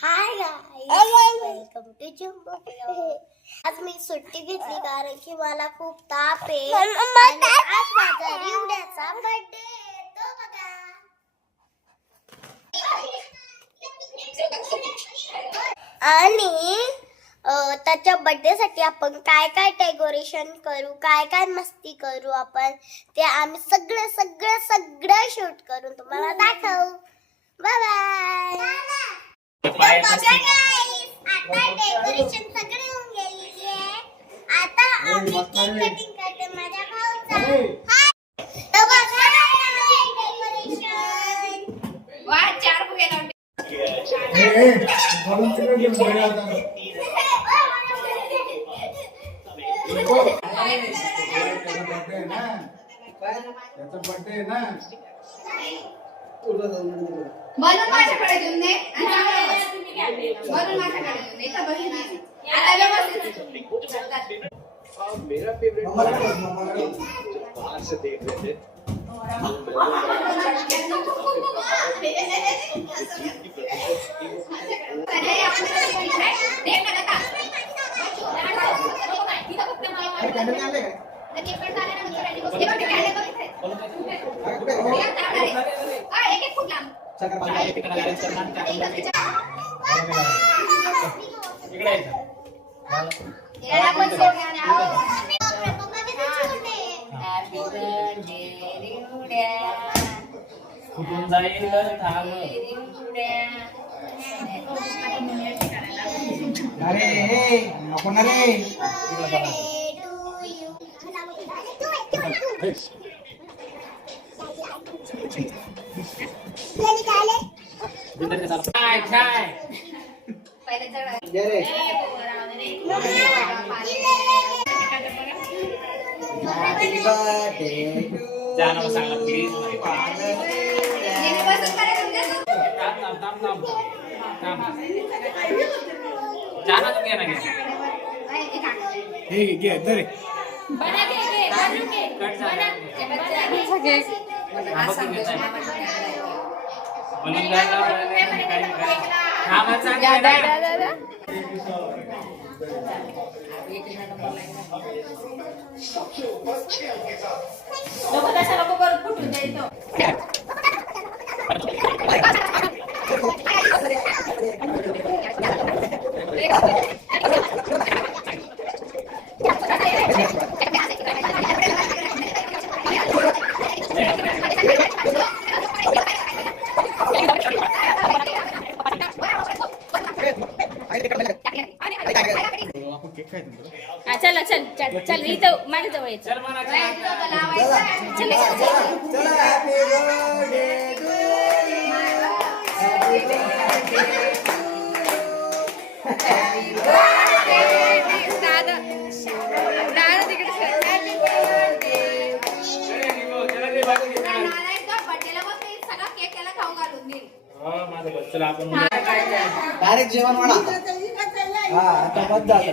High guys, welcome to Jumbo vlog. आज मी सुट्टी घेतली कारण की मला खूप ताप आहे आणि आज माझा रिवड्याचा बर्थडे तो बघा. आणि त्याच्या बर्थडे साठी आपण काय काय डेकोरेशन करू, काय काय मस्ती करू आपण, ते आम्ही सगळं सगळं सगळं शूट करून तुम्हाला दाखवू. Bye bye. आता डेकोरेशन सगळे होऊन गेलेली आहे. आता आम्ही केक कटिंग करते माझ्या भाऊचा. तर बघा डेकोरेशन. वाह चार फुगे लावले. म्हणून माझ्याकडे देऊन दे म्हणून माझ्याकडे देऊन दे. इथं बसून दे. आता व्यवस्थित. मेरा फेवरेट बाहर से देख रहे थे अरे आपण दे ना का तिथं फक्त मला कॅन्डल आले काय नक्की पण झाले ना तुझ्या बघ कॅन्डल एक एक फुट लांब साखर पाणी तिकडे अरेंज करणार इकडे याला पण सोडणार हॅपी बर्थडे रिवड्या. कुठून जाईल थांब अरे हे आपण अरे काय काय पहिले चढ ये रे हॅपी बर्थडे जाणं सांगा प्लीज बसून करायचं जाणं तुम्ही येणार हे घे दरे बना के बनू के कट झाला म्हणून नको करू फुटून द्यायचं. चल चल चल चल इथं माझ्या जवळ यायचं. चल म्हणा चला हॅपी बर्थडे टू माझं बच्चला आपण डायरेक्ट जेवण वाढा हा आता बंद झालं.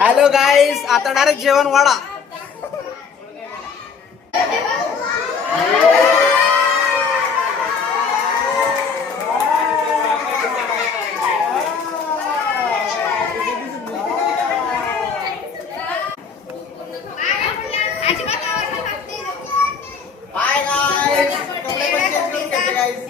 हॅलो गाईस, आता डायरेक्ट जेवण वाढा. बाय गाईस, कपडे पण चेंज करून घेते गाईस.